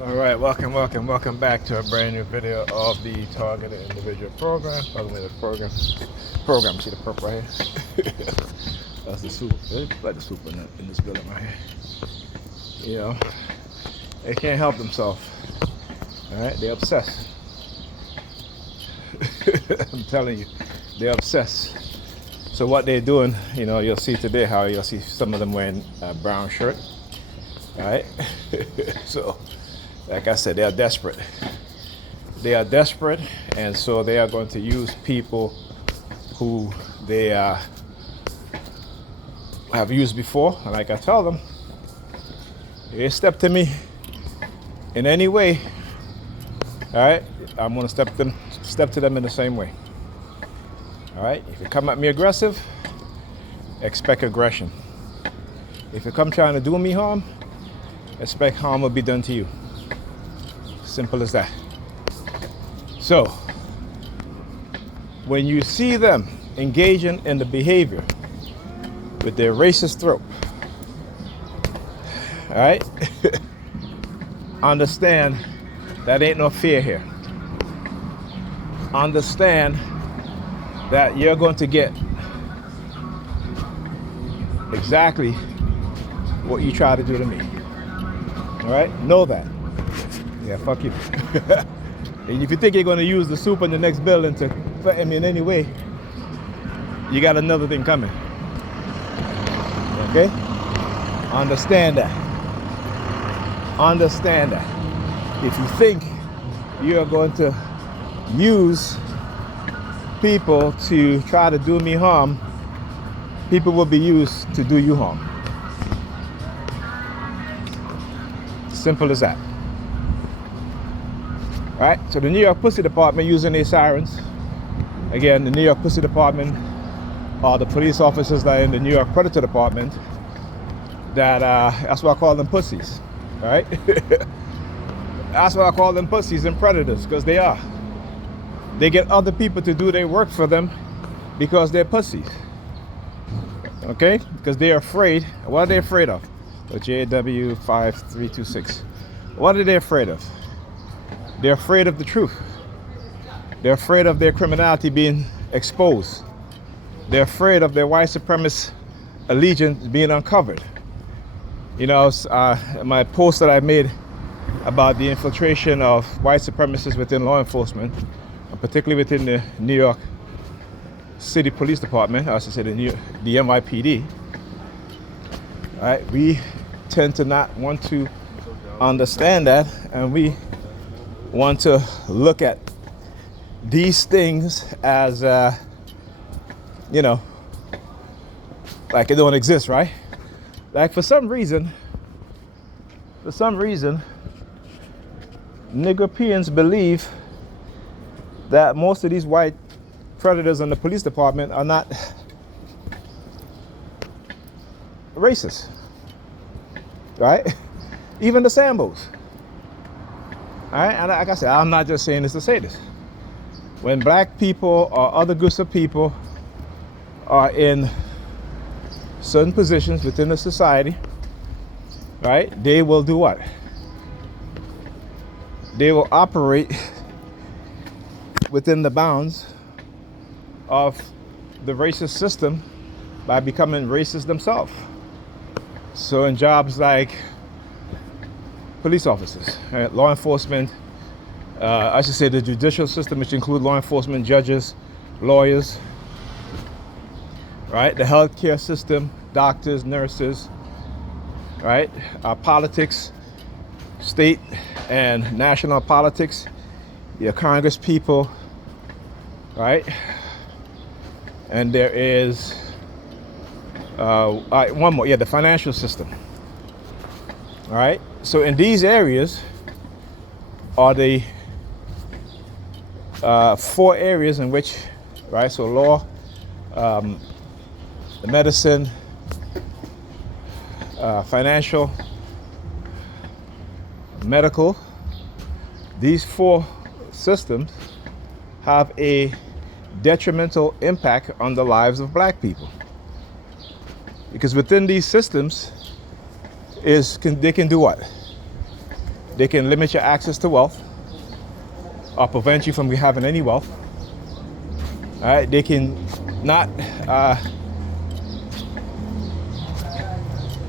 All right, welcome back to a brand new video of the Targeted Individual Program. By the way, the program, see the purple right here? That's the soup. They like the soup in this building right here. You know, they can't help themselves. All right, they're obsessed. I'm telling you, they're obsessed. So what they're doing, you know, you'll see today how you'll see some of them wearing a brown shirt. All right, so. Like I said, they are desperate. They are desperate, and so they are going to use people who they have used before. And like I tell them, if they step to me in any way, all right, I'm going to step to them in the same way. All right, if you come at me aggressive, expect aggression. If you come trying to do me harm, expect harm will be done to you. Simple as that. So, when you see them engaging in the behavior with their racist throat, all right, understand that ain't no fear here. Understand that you're going to get exactly what you try to do to me. All right, know that. Yeah, fuck you. And if you think you're going to use the soup in the next building to threaten me in any way, you got another thing coming. Okay? Understand that. Understand that. If you think you're going to use people to try to do me harm, people will be used to do you harm. Simple as that. All right, so the New York Pussy Department using their sirens. Again, the New York Pussy Department are the police officers that are in the New York Predator Department. That's why I call them pussies. All right, that's why I call them pussies and predators, because they are. They get other people to do their work for them because they're pussies. Okay, because they're afraid. What are they afraid of? The JW5326. What are they afraid of? They're afraid of the truth. They're afraid of their criminality being exposed. They're afraid of their white supremacist allegiance being uncovered. You know, my post that I made about the infiltration of white supremacists within law enforcement, particularly within the New York City Police Department, I should say the NYPD. All right, we tend to not want to understand that, and we want to look at these things as, you know, like it don't exist, right? Like for some reason, Nigerians believe that most of these white predators in the police department are not racist, right? Even the Sambos. All right, and like I said, I'm not just saying this to say this. When black people or other groups of people are in certain positions within the society, right, they will do what? They will operate within the bounds of the racist system by becoming racist themselves. So in jobs like police officers, right? Law enforcement, I should say the judicial system, which include law enforcement, judges, lawyers, right? The healthcare system, doctors, nurses, right? Politics, state and national politics, your Congress people, right? And there is one more, the financial system. All right, so in these areas are the 4 areas in which, right, so law, the medicine, financial, medical, these 4 systems have a detrimental impact on the lives of black people. Because within these systems they can do what? They can limit your access to wealth or prevent you from having any wealth. All right, they can not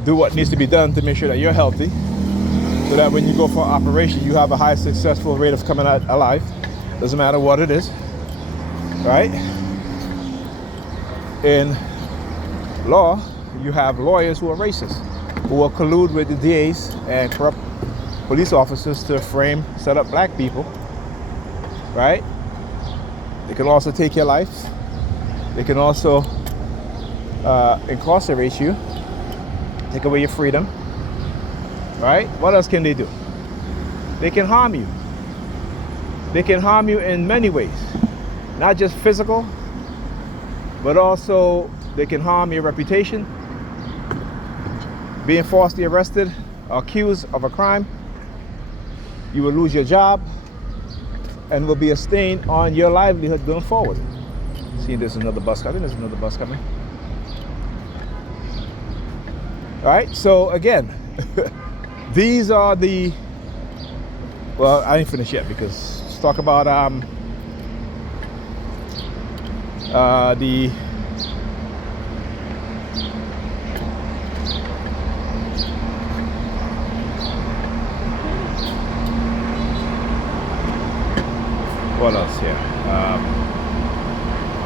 do what needs to be done to make sure that you're healthy, so that when you go for an operation, you have a high successful rate of coming out alive. Doesn't matter what it is, right? In law, you have lawyers who are racist, who will collude with the DAs and corrupt police officers to set up black people, right? They can also take your life. They can also incarcerate you, take away your freedom, right? What else can they do? They can harm you. They can harm you in many ways, not just physical, but also they can harm your reputation. Being falsely arrested or accused of a crime, you will lose your job and will be a stain on your livelihood going forward. See, there's another bus coming. There's another bus coming. All right, so again, these are the, well, I ain't finished yet, because let's talk about the what else here?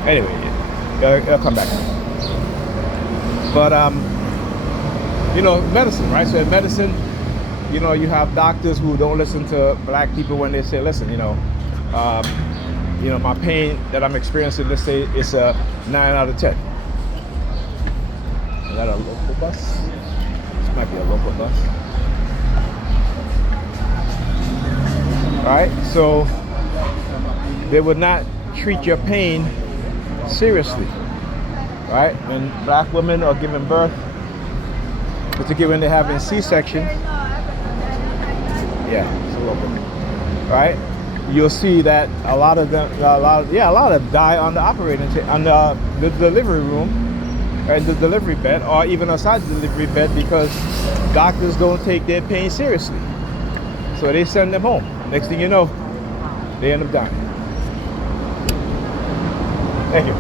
Anyway, I'll come back. But you know, medicine, right? So in medicine, you know, you have doctors who don't listen to black people when they say, listen, you know, my pain that I'm experiencing, let's say it's a 9 out of 10. Is that a local bus? This might be a local bus. All right, so they would not treat your pain seriously, right? When black women are giving birth, particularly when they're having C-section, yeah, it's a little bit, right? You'll see that a lot of them die on the operating on the delivery room, and the delivery bed, or even outside the delivery bed, because doctors don't take their pain seriously. So they send them home. Next thing you know, they end up dying. Thank you.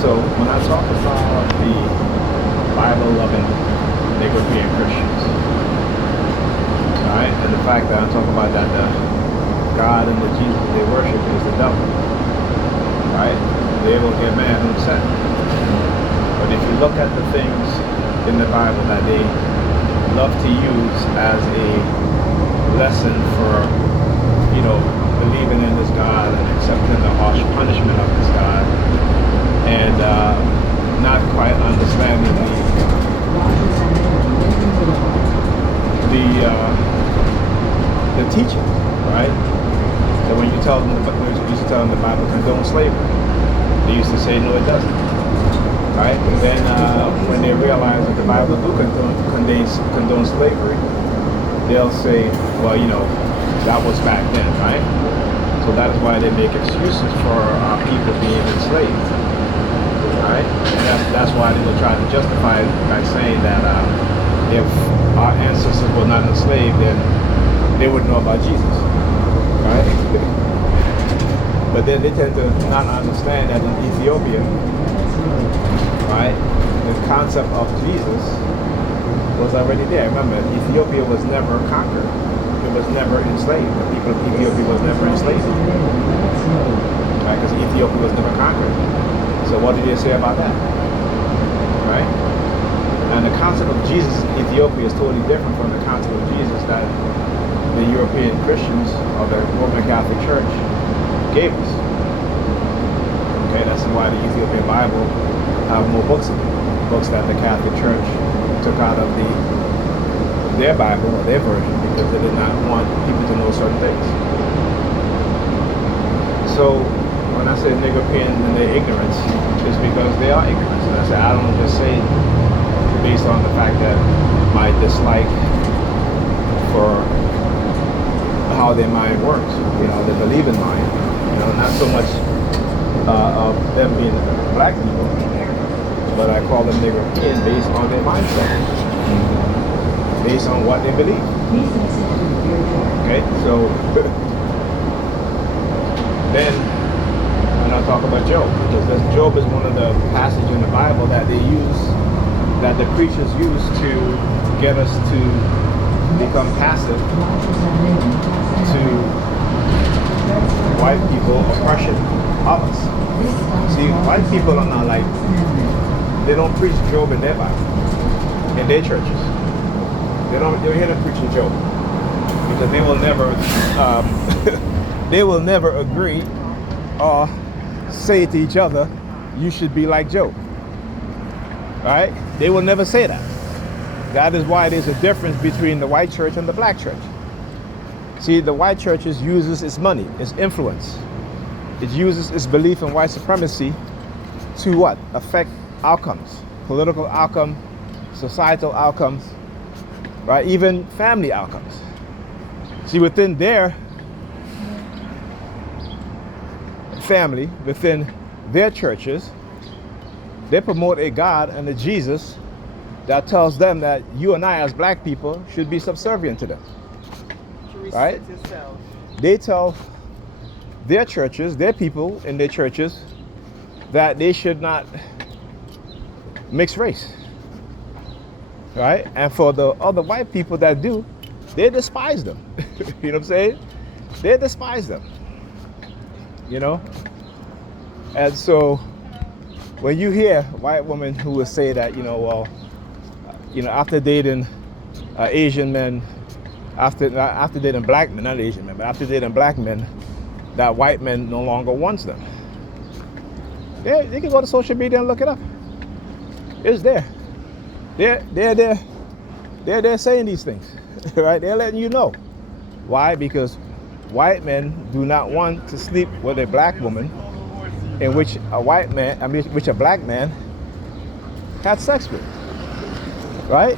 So when I talk about the Bible-loving Negro-European Christians, right, and the fact that I'm talking about that the God and the Jesus they worship is the devil, right? They will get mad and upset. But if you look at the things in the Bible that they love to use as a lesson for, you know, believing in this God and accepting the harsh punishment of this God, and not quite understanding the teaching, right? So when you tell them, the Bible condones slavery, they used to say, no, it doesn't, right? And then when they realize that the Bible do condone slavery, they'll say, well, you know, that was back then, right? So that is why they make excuses for our people being enslaved. Right? And that's why they will try to justify it by saying that if our ancestors were not enslaved, then they would know about Jesus, right? But then they tend to not understand that in Ethiopia, right, the concept of Jesus was already there. Remember, Ethiopia was never conquered. It was never enslaved. The people of Ethiopia was never enslaved, right? Because Ethiopia was never conquered. So what did they say about that, right? And the concept of Jesus in Ethiopia is totally different from the concept of Jesus that the European Christians or the Roman Catholic Church gave us. Okay, that's why the Ethiopian Bible have more books in it, books that the Catholic Church took out of their Bible or their version because they did not want people to know certain things. So when I say Negro-European and their ignorance, it's because they are ignorant. And I say I don't just say based on the fact that my dislike for how their mind works, they believe in mind, not so much of them being black people, but I call them European based on their mindset, based on what they believe. Okay, so then when I talk about Job, because Job is one of the passages in the Bible that the preachers use to get us to become passive to white people oppression of us. See, white people are not like, they don't preach Job in their Bible, in their churches. They're here to preaching Job, because they will never they will never agree or say to each other, you should be like Job. Right? They will never say that. That is why there's a difference between the white church and the black church. See, the white church uses its money, its influence. It uses its belief in white supremacy to what? Affect outcomes, political outcomes, societal outcomes, right? Even family outcomes. See, within their family, within their churches, they promote a God and a Jesus that tells them that you and I as black people should be subservient to them. Right? They tell their churches, their people in their churches, that they should not mix race. Right? And for the other white people that do, they despise them. You know what I'm saying? They despise them. And so when you hear a white woman who will say that, after dating Asian men, after dating black men, not Asian men, but after dating black men, that white men no longer wants them. They can go to social media and look it up. It's there. They're saying these things, right? They're letting you know. Why? Because white men do not want to sleep with a black woman in which which a black man had sex with, right?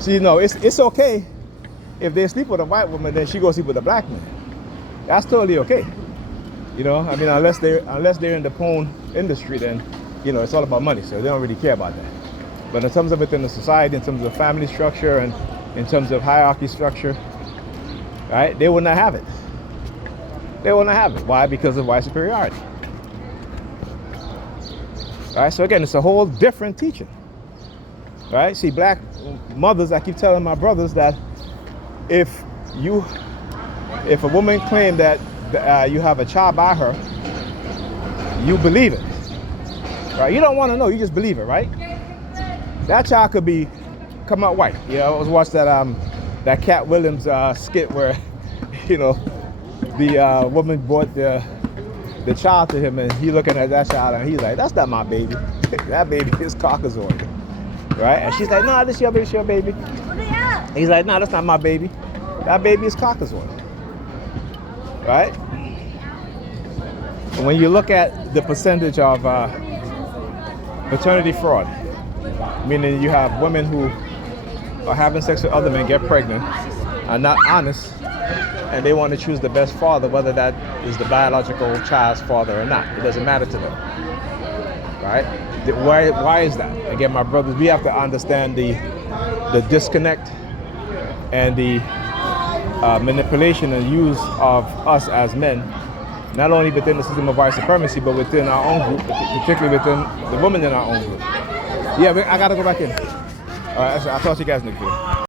So it's okay if they sleep with a white woman, then she goes sleep with a black man. That's totally okay. Unless they're in the porn industry, then it's all about money, so they don't really care about that. But in terms of within the society, in terms of family structure, and in terms of hierarchy structure, right? They will not have it. They will not have it. Why? Because of white superiority. All right, so again, it's a whole different teaching. Right? See, black mothers, I keep telling my brothers that if a woman claims that you have a child by her, you believe it. Right? You don't want to know, you just believe it, right? That child could come out white. I was watching that Cat Williams skit where, the woman brought the child to him, and he looking at that child and he's like, that's not my baby. That baby is Caucasoid. Right? And she's like, no, this is your baby. He's like, no, that's not my baby. That baby is Caucasoid. Right? And when you look at the percentage of maternity fraud, meaning you have women who are having sex with other men, get pregnant, are not honest, and they want to choose the best father, whether that is the biological child's father or not. It doesn't matter to them. Right? Why is that? Again, my brothers, we have to understand the disconnect and the manipulation and use of us as men, not only within the system of white supremacy, but within our own group, particularly within the women in our own group. Yeah, I gotta go back in. All right, I'll talk to you guys next video.